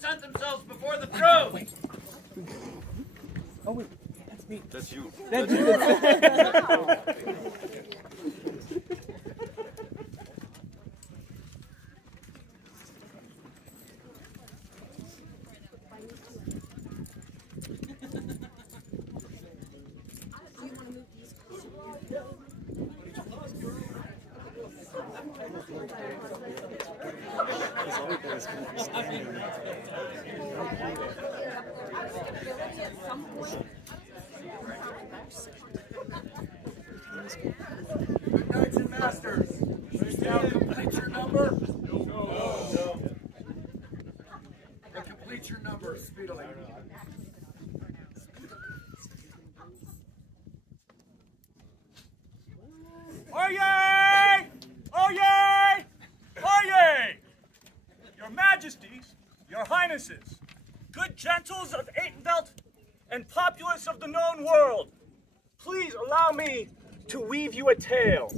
present themselves before the throne. Oh wait, that's me. That's you. That's you. Good knights and masters. Please now complete your number. No. And complete your number speedily. Oyez! Oyez! Oyez! Your Majesties, Your Highnesses, good gentles of Atenveldt and populace of the known world, please allow me to weave you a tale.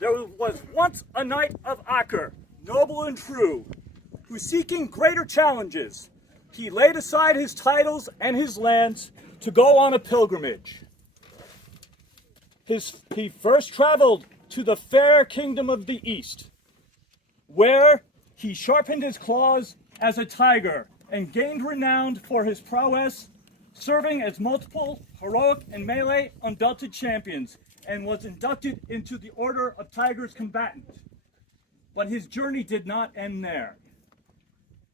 There was once a knight of Aker, noble and true, who, seeking greater challenges, he laid aside his titles and his lands to go on a pilgrimage. He first traveled to the fair kingdom of the East, where he sharpened his claws as a tiger and gained renown for his prowess, serving as multiple heroic and melee unbelted champions, and was inducted into the Order of Tigers Combatant. But his journey did not end there.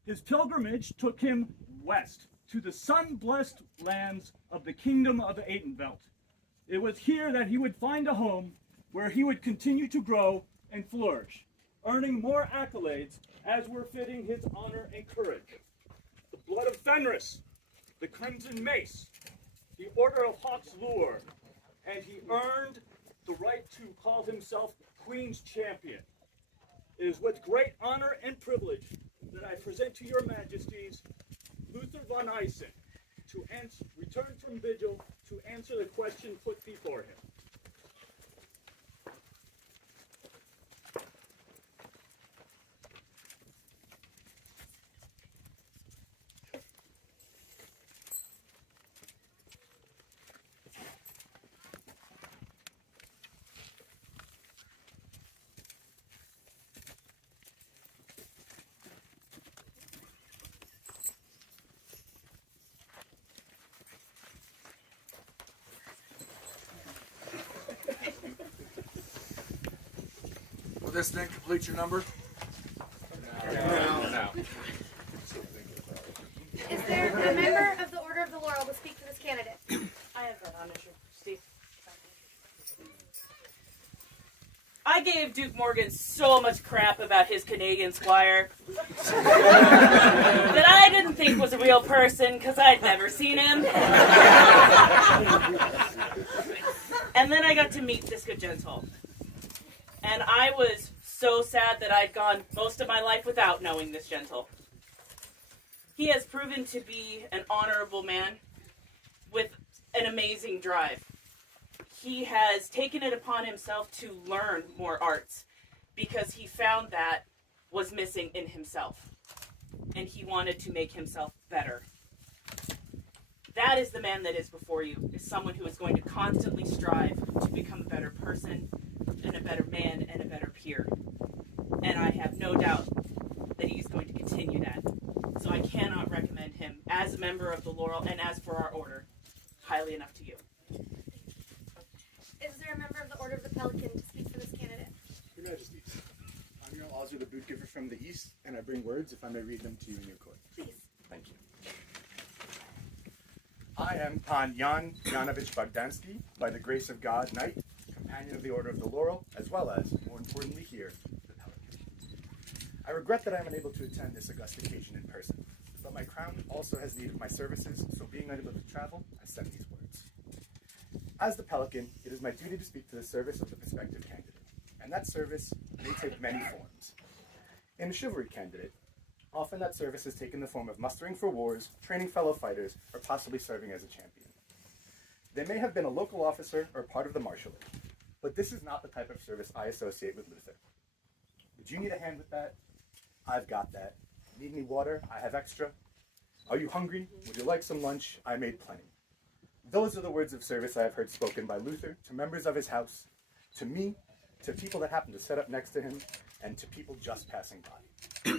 His pilgrimage took him west to the sun-blessed lands of the Kingdom of Atenveldt. It was here that he would find a home where he would continue to grow and flourish, earning more accolades as were fitting his honor and courage. The blood of Fenris, the Crimson Mace, the Order of Hawk's Lure, and he earned the right to call himself Queen's Champion. It is with great honor and privilege that I present to your Majesties Luther von Eissen to return from vigil to answer the question put before him. Will this then complete your number? No. Is there a member of the Order of the Laurel to speak to this candidate? I have that honor, Steve. I gave Duke Morgan so much crap about his Canadian squire that I didn't think was a real person because I'd never seen him. And then I got to meet this good gentle. And I was so sad that I'd gone most of my life without knowing this gentle. He has proven to be an honorable man with an amazing drive. He has taken it upon himself to learn more arts because he found that was missing in himself. And he wanted to make himself better. That is the man that is before you, is someone who is going to constantly strive to become a better person and a better man and a better peer. And I have no doubt that he's going to continue that. So I cannot recommend him as a member of the Laurel and as for our order highly enough to you. Is there a member of the Order of the Pelican to speak for this candidate? Your Majesties, I'm your Osir, the boot giver from the East, and I bring words if I may read them to you in your court. Please. Thank you. I am Pan Jan Janovich Bogdansky, by the grace of God, Knight, Companion of the Order of the Laurel, as well as, more importantly here, the Pelican. I regret that I am unable to attend this august occasion in person, but my crown also has need of my services, so being unable to travel, I send these words. As the Pelican, it is my duty to speak to the service of the prospective candidate, and that service may take many forms. In a chivalry candidate, often that service has taken the form of mustering for wars, training fellow fighters, or possibly serving as a champion. They may have been a local officer or part of the marshalate, but this is not the type of service I associate with Luther. Would you need a hand with that? I've got that. Need any water? I have extra. Are you hungry? Would you like some lunch? I made plenty. Those are the words of service I have heard spoken by Luther to members of his house, to me, to people that happen to sit up next to him, and to people just passing by.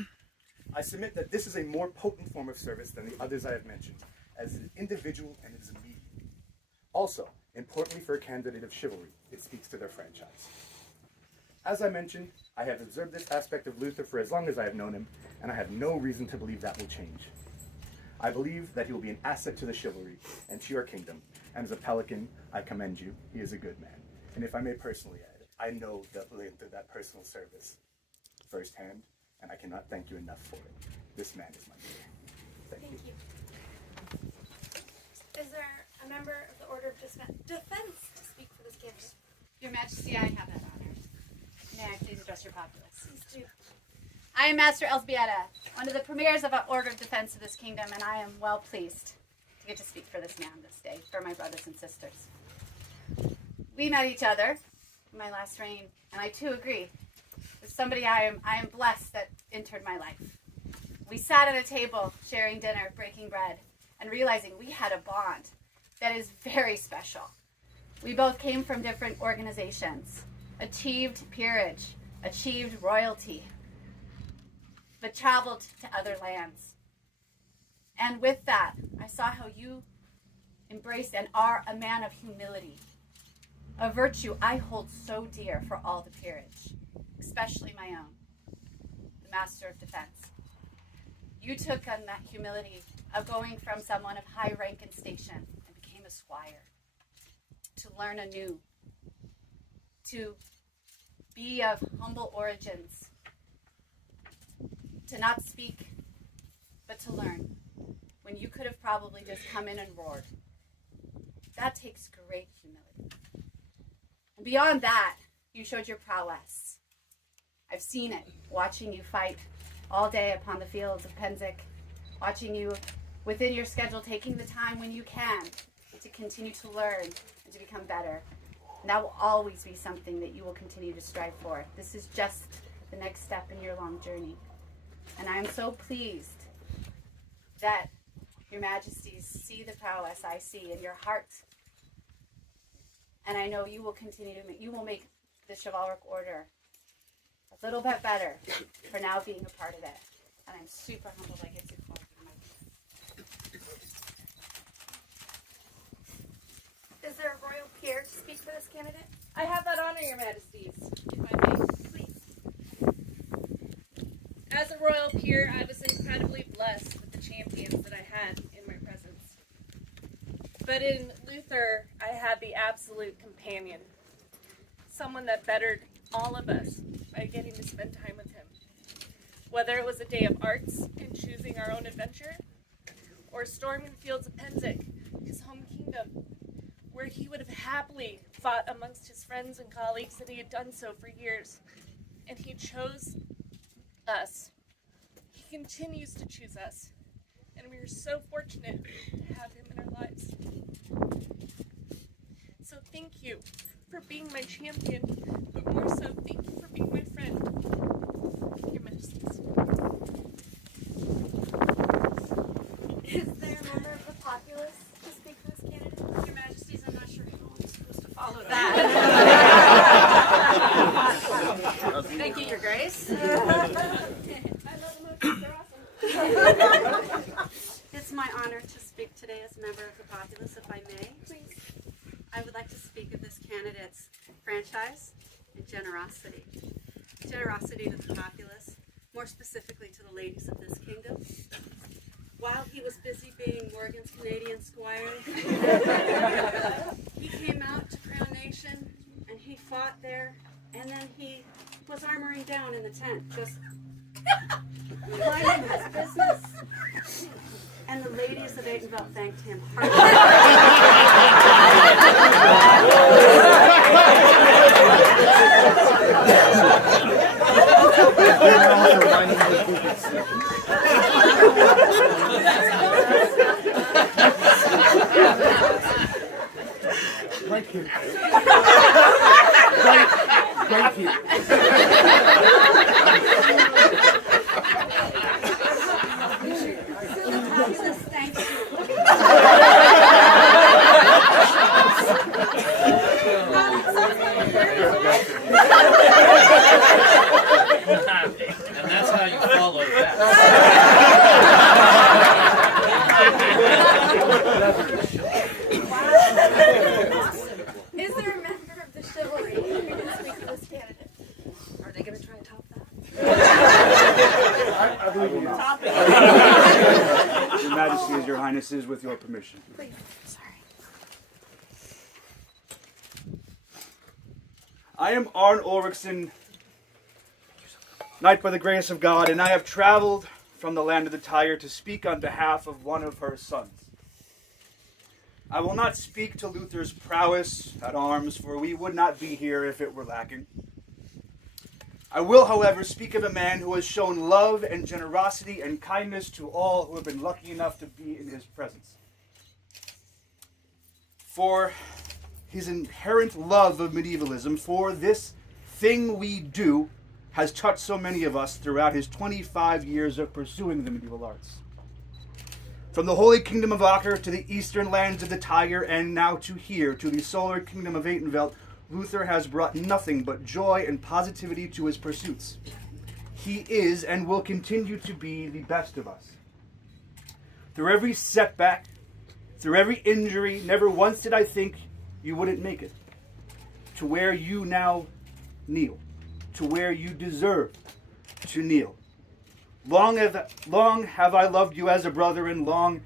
I submit that this is a more potent form of service than the others I have mentioned, as it is individual and it is immediate. Also, importantly for a candidate of chivalry, it speaks to their franchise. As I mentioned, I have observed this aspect of Luther for as long as I have known him, and I have no reason to believe that will change. I believe that he will be an asset to the chivalry and to your kingdom, and as a pelican, I commend you. He is a good man. And if I may personally add, I know that length of that personal service firsthand, and I cannot thank you enough for it. This man is my leader. Thank you. Is there a member of the Order of Defense to speak for this candidate? Your Majesty, I have that honor. May I please address your populace? Please do. I am Master Elzbieta, one of the premiers of our Order of Defense of this kingdom, and I am well pleased to get to speak for this man this day, for my brothers and sisters. We met each other in my last reign, and I too agree. With somebody I am blessed that entered my life. We sat at a table, sharing dinner, breaking bread, and realizing we had a bond that is very special. We both came from different organizations, achieved peerage, achieved royalty, but traveled to other lands. And with that, I saw how you embraced and are a man of humility, a virtue I hold so dear for all the peerage, especially my own, the Master of Defense. You took on that humility of going from someone of high rank and station and became a squire, to learn anew, to be of humble origins, to not speak, but to learn, when you could have probably just come in and roared. That takes great humility. And beyond that, you showed your prowess. I've seen it, watching you fight all day upon the fields of Pennsic, watching you within your schedule, taking the time when you can to continue to learn and to become better. And that will always be something that you will continue to strive for. This is just the next step in your long journey. And I am so pleased that your majesties see the prowess I see in your heart. And I know you will continue to you will make the chivalric order a little bit better for now being a part of it. And I'm super humbled I get to call you my. Is there a royal peer to speak for this candidate? I have that honor, Your Majesties, if I may. Please. As a royal peer, I was incredibly blessed with the champions that I had in my presence. But in Luther, I had the absolute companion. Someone that bettered all of us by getting to spend time with him. Whether it was a day of arts and choosing our own adventure, or storming the fields of Pennsic, his home kingdom, where he would have happily fought amongst his friends and colleagues, and he had done so for years. And he chose us. He continues to choose us. And we are so fortunate to have him in our lives. So thank you for being my champion, but more so, thank you for being my friend. Your Majesties. Is there a member of the populace to speak for this candidate? Your Majesties, I'm not sure how I'm supposed to follow that. Thank you, Your Grace. I love emojis, they're awesome. It's my honor to speak today as a member of the populace, if I may. Please. I would like to speak of this candidate's franchise and generosity. Generosity to the populace, more specifically to the ladies of this kingdom. While he was busy being Morgan's Canadian squire, he came out to Crown Nation and he fought there, and then he was armoring down in the tent, just minding his business. And the ladies of Atenveldt thanked him Thank you. Thank you. Is there a member of the chivalry who can speak for this candidate? Are they going to try and top that? I believe you not. Your Majesties, Your Highnesses, with your permission. Please. Sorry. I am Arn Ulrichsen, knight by the grace of God, and I have traveled from the land of the Tiger to speak on behalf of one of her sons. I will not speak to Luther's prowess at arms, for we would not be here if it were lacking. I will, however, speak of a man who has shown love and generosity and kindness to all who have been lucky enough to be in his presence. For his inherent love of medievalism, for this thing we do, has touched so many of us throughout his 25 years of pursuing the medieval arts. From the holy kingdom of Acre to the eastern lands of the Tiger, and now to here, to the solar kingdom of Atenveldt, Luther has brought nothing but joy and positivity to his pursuits. He is and will continue to be the best of us. Through every setback, through every injury, never once did I think you wouldn't make it. To where you now kneel, to where you deserve to kneel. Long have I loved you as a brother, and long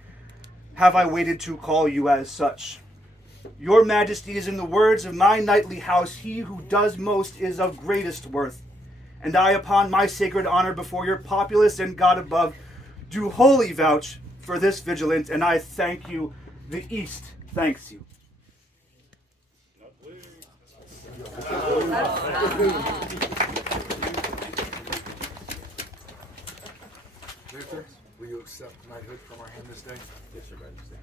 have I waited to call you as such. Your Majesty is in the words of my knightly house, he who does most is of greatest worth. And I, upon my sacred honor before your populace and God above, do wholly vouch for this vigilance, and I thank you. The East thanks you. Luther, will you accept knighthood from our hand this day? Yes, Your Majesty.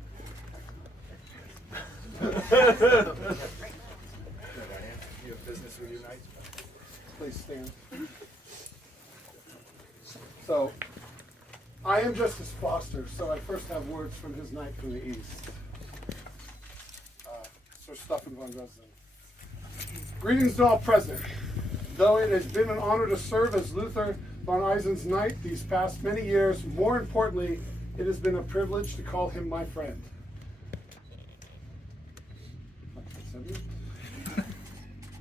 You have business with your knight? Please stand. So, I am Justice Foster, so I first have words from his knight from the east, Sir Stefan von Dresden. Greetings to all present. Though it has been an honor to serve as Luther von Eisen's knight these past many years, more importantly, it has been a privilege to call him my friend.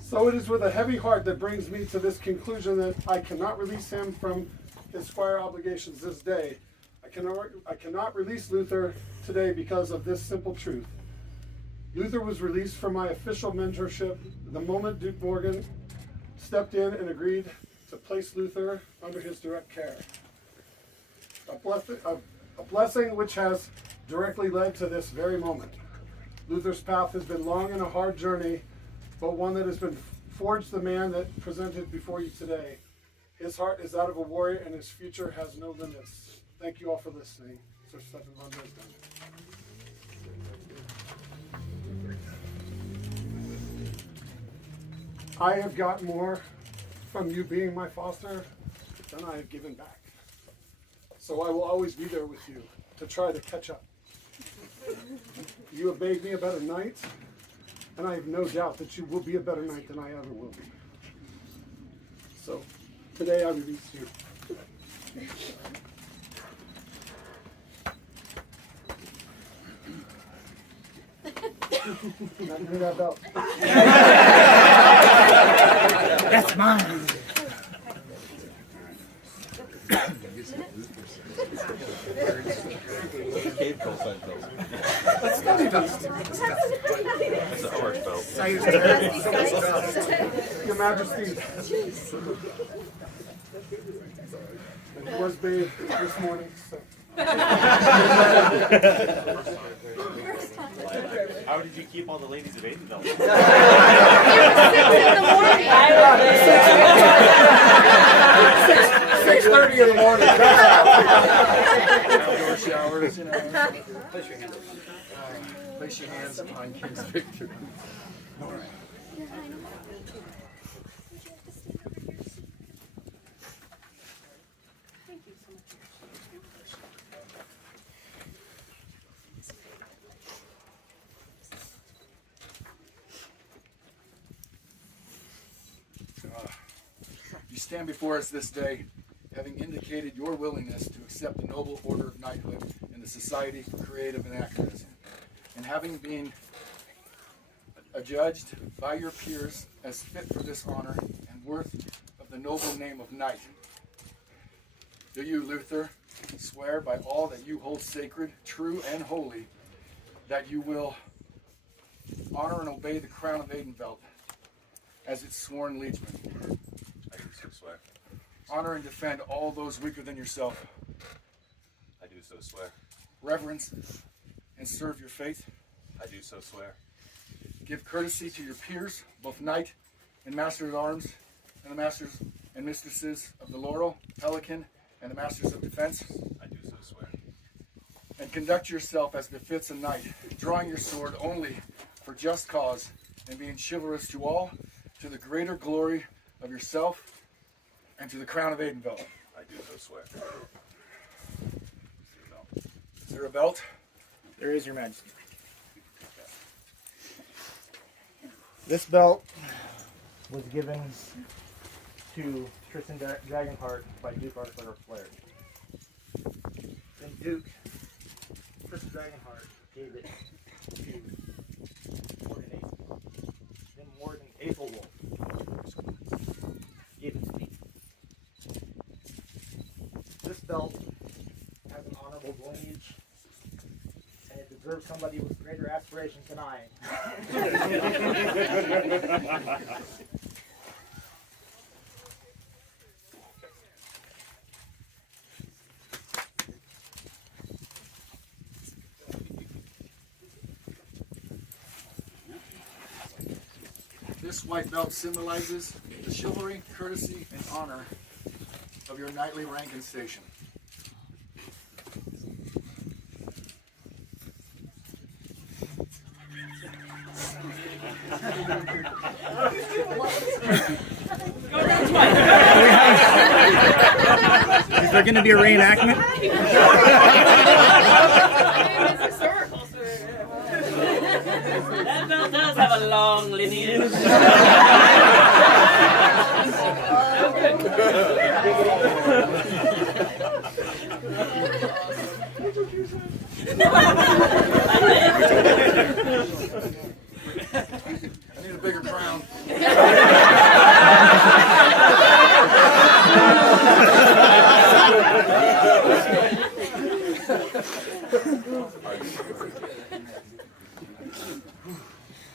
So it is with a heavy heart that brings me to this conclusion that I cannot release him from his squire obligations this day. I cannot release Luther today because of this simple truth. Luther was released from my official mentorship the moment Duke Morgan stepped in and agreed to place Luther under his direct care. A blessing which has directly led to this very moment. Luther's path has been long and a hard journey, but one that has been forged the man that presented before you today. His heart is that of a warrior, and his future has no limits. Thank you all for listening. Sir Stefan von Dresden. I have got more from you being my foster than I have given back. So I will always be there with you to try to catch up. You have made me a better knight, and I have no doubt that you will be a better knight than I ever will be. So today I release you. Not give me that belt. That's mine. That's a horse belt. Your Majesty. It was bathed this morning. So. How did you keep all the ladies of Atenveldt? It was 6 in the morning. 6:30 in the morning. Outdoor showers, you know. Place your hands upon King's victory. All right. You stand before us this day having indicated your willingness to accept the noble order of knighthood in the Society for Creative Anachronism, and having been adjudged by your peers as fit for this honor and worth of the noble name of knight, do you, Luther, swear by all that you hold sacred, true, and holy, that you will honor and obey the crown of Atenveldt as its sworn liegeman? I do so swear. Honor and defend all those weaker than yourself. I do so swear. Reverence and serve your faith. I do so swear. Give courtesy to your peers, both knight and master at arms, and the masters and mistresses of the Laurel, Pelican, and the masters of defense. I do so swear. And conduct yourself as befits a knight, drawing your sword only for just cause, and being chivalrous to all, to the greater glory of yourself and to the crown of Atenveldt. I do so swear. Is there a belt? There is, Your Majesty. This belt was given to Tristan Dragonheart by Duke Arthur Flair. Then Duke Tristan Dragonheart gave it to Warden Eissen. Then Warden Aethelwolf gave it to me. This belt has an honorable lineage, and it deserves somebody with greater aspirations than I. This white belt symbolizes the chivalry, courtesy, and honor of your knightly rank and station. Is there going to be a reenactment? That belt does have a long lineage. I need a bigger crown.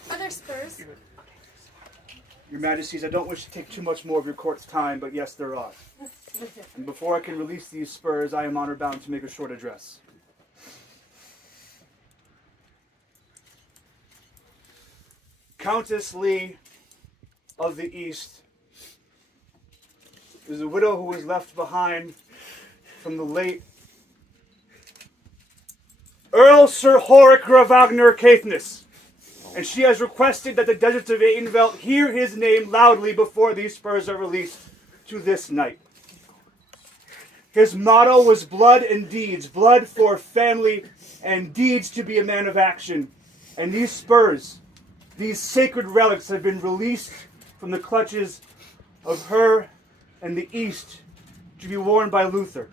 Are there spurs? Your Majesties, I don't wish to take too much more of your court's time, but yes, there are. And before I can release these spurs, I am honor bound to make a short address. Countess Lee of the East is a widow who was left behind from the late Earl Sir Horik Gravagner Caithness, and she has requested that the deserts of Atenveldt hear his name loudly before these spurs are released to this knight. His motto was blood and deeds, blood for family and deeds to be a man of action. And these spurs, these sacred relics have been released from the clutches of her and the East to be worn by Luther.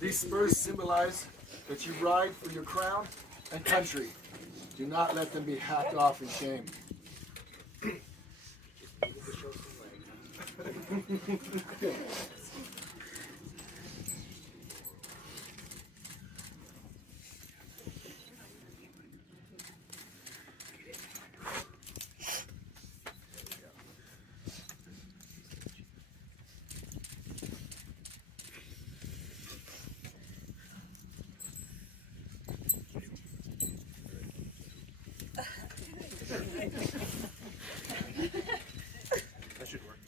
These spurs symbolize that you ride for your crown and country. Do not let them be hacked off in shame. That should work.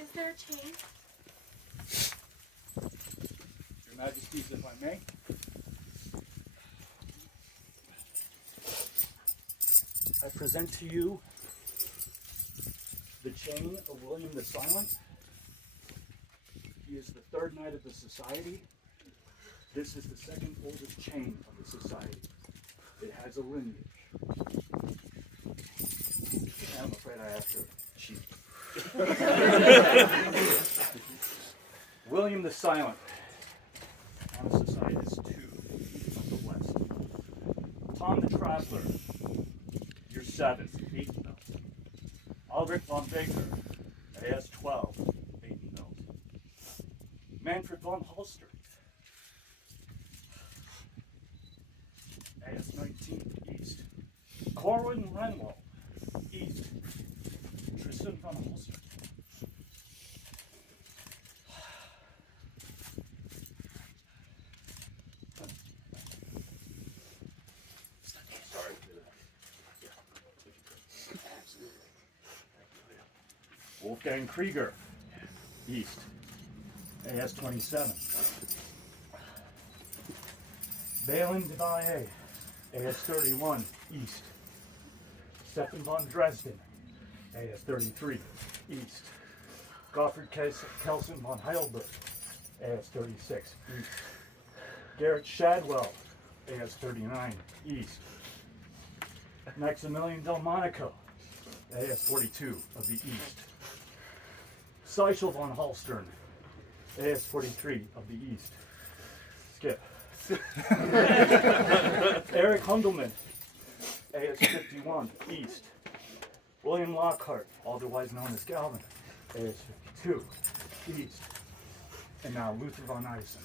Is there a chain? Your Majesties, if I may. I present to you the chain of William the Silent. He is the third knight of the society. This is the second oldest chain of the society. It has a lineage. I'm afraid I have to cheat. William the Silent, on Society's 2 of the West. Tom the Traveler, your 7th, Atenveldt. Albrecht von Baker, AS 12, Atenveldt. Manfred von Holster, AS 19, East. Corwin Renwald, East. Tristan von Holster. Wolfgang Krieger, East, AS 27. Balin de Valle, AS 31, East. Stefan von Dresden, AS 33, East. Gottfried Kelsen von Heidelberg, AS 36, East. Garrett Shadwell, AS 39, East. Maximilian Delmonico, AS 42 of the East. Seichel von Hallstern, AS 43 of the East. Skip. Eric Hundelman, AS 51 East. William Lockhart, otherwise known as Galvin, AS 52 East. And now Luther von Eissen,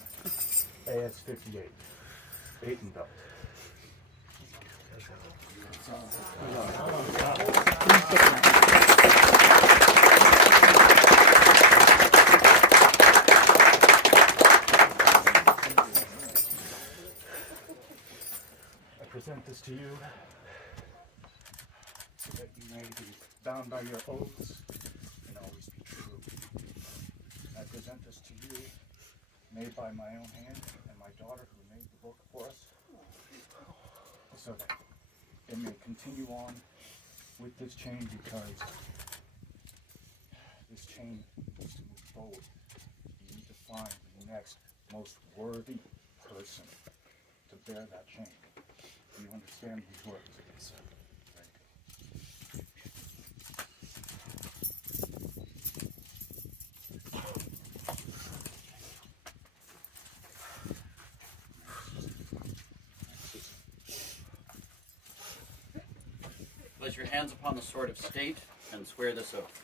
AS 58, Atenveldt. I present this to you so that you may be bound by your oaths and always be true. I present this to you, made by my own hand and my daughter who made the book for us, so that it may continue on with this chain, because this chain needs to move forward. You need to find the next most worthy person to bear that chain. Do you understand these words? Yes, sir. Place your hands upon the sword of state and swear this oath.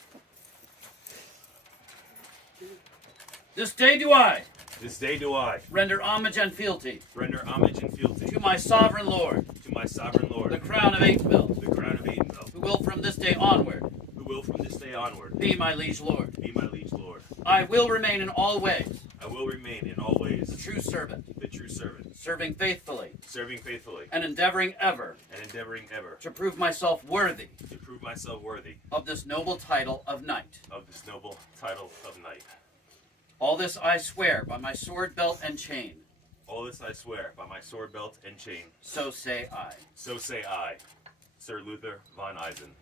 This day do I render homage and fealty to my sovereign lord, the crown of Atenveldt, who will from this day onward be my liege lord. I will remain in all ways the true servant, serving faithfully and endeavoring ever to prove myself worthy of this noble title of knight. All this I swear by my sword belt and chain. So say I. Sir Luther von Eisen.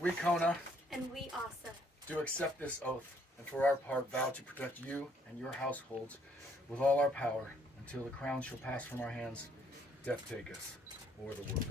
We, Kona, And we also. do accept this oath, and for our part vow to protect you and your households with all our power until the crown shall pass from our hands, death take us, or the world.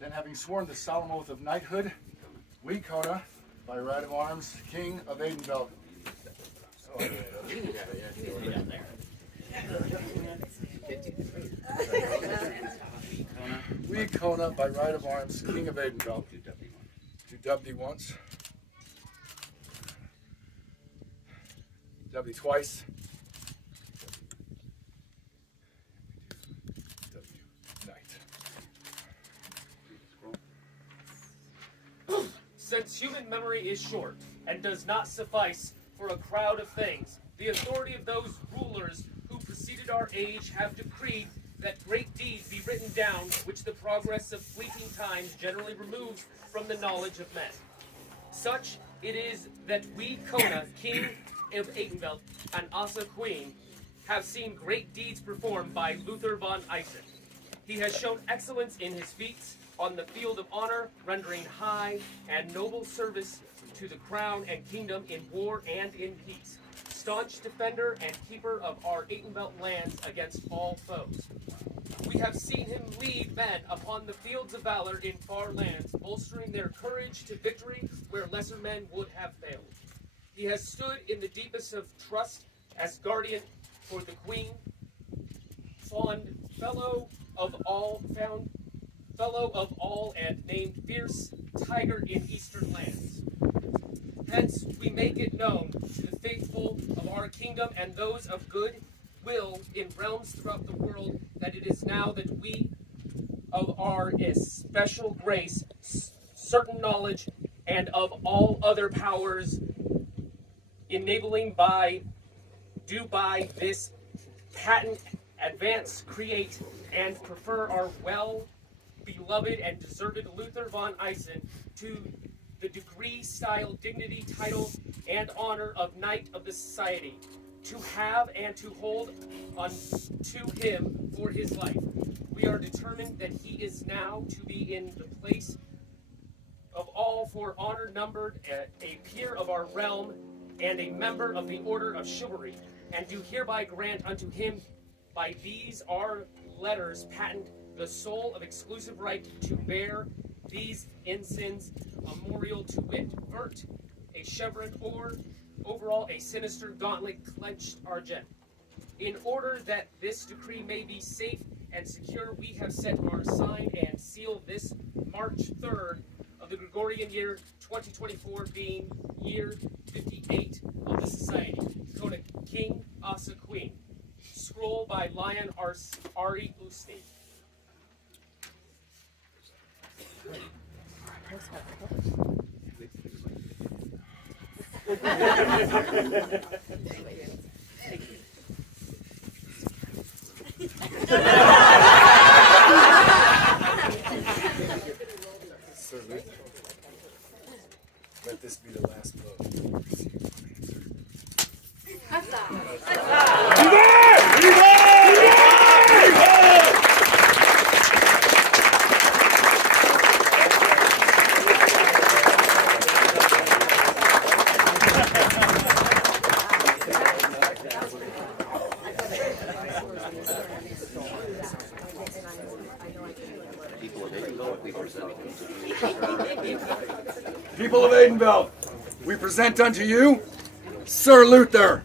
Then, having sworn the solemn oath of knighthood, we, Kona, by right of arms, King of Atenveldt. We, Kona, by right of arms, King of Atenveldt, do dub thee once. W twice. W Knight. Since human memory is short and does not suffice for a crowd of things, the authority of those rulers who preceded our age have decreed that great deeds be written down, which the progress of fleeting times generally removes from the knowledge of men. Such it is that we, Kona, king of Atenveldt, and Asa, queen, have seen great deeds performed by Luther von Eissen. He has shown excellence in his feats on the field of honor, rendering high and noble service to the crown and kingdom in war and in peace. Staunch defender and keeper of our Atenveldt lands against all foes. We have seen him lead men upon the fields of valor in far lands, bolstering their courage to victory where lesser men would have failed. He has stood in the deepest of trust as guardian for the queen, fond fellow of all, and named fierce tiger in eastern lands. Hence we make it known to the faithful of our kingdom and those of good will in realms throughout the world that it is now that we of our especial grace, certain knowledge, and of all other powers enabling by this patent advance, create, and prefer our well-beloved and deserted Luther von Eissen to the degree, style, dignity, title, and honor of Knight of the Society, to have and to hold unto him for his life. We are determined that he is now to be in the place of all for honor numbered, a peer of our realm, and a member of the order of chivalry, and do hereby grant unto him by these our letters patent the sole of exclusive right to bear these ensigns, memorial to wit, vert, a chevron, or overall a sinister gauntlet clenched argent. In order that this decree may be safe and secure, we have set our sign and seal this March 3rd of the Gregorian year 2024, being year 58 of the Society. Kona King, Asa Queen. Scroll by Lion Ari Usni. Sir Luther, let this be the last blow you receive from me, People of Atenveldt, we present unto you Sir Luther.